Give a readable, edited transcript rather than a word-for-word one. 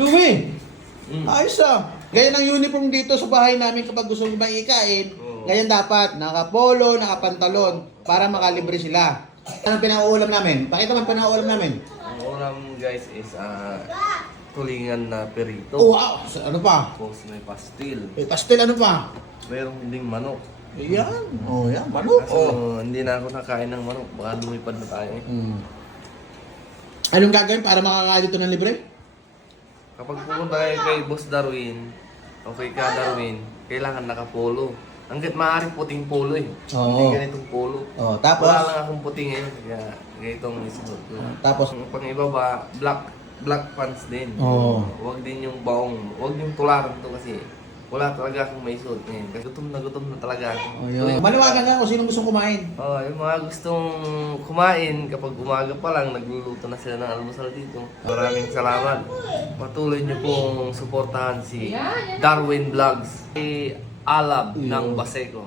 Louie! Ayos ah. Ganyan ang uniform dito sa bahay namin kapag gusto nyo bang ikain. Ganyan dapat. Naka-polo, naka-pantalon. Para makalibre sila. Anong pinauulam namin? Pakita mo ang pinauulam namin. Ang ulam guys is tulingan na perito. Oh, wow! Ano pa? Tapos may pastil. Pastel ano pa? Mayroong ding manok. Yan. Oh, yan. Manok. Kaso hindi na ako nakain ng manok. Baka lumipad na tayo eh. Anong gagawin para makakain dito ng libre? Kapag pupunta kayo kay Boss Darwin, o kay Ka Darwin, kailangan nakapolo. Hanggat maaaring puting polo eh. Oo. Hindi ganitong polo. Oh, tapos? Wala lang akong puting ngayon. Kaya ganitong isuot ko. Tapos? Ang pang-ibaba, black pants din. Oo. Huwag din yung baong, huwag yung tularan to kasi wala talaga akong may suot ngayon. Kasi gutom na talaga ako. Oh, yun. Maliwagan nga kung sino gustong kumain. Yung mga gustong kumain, kapag umaga pa lang, nagluluto na sila ng almusal dito. Maraming salamat. Patuloy niyo pong suportahan si Darwin Vlogs. Si Alab ng Baseco.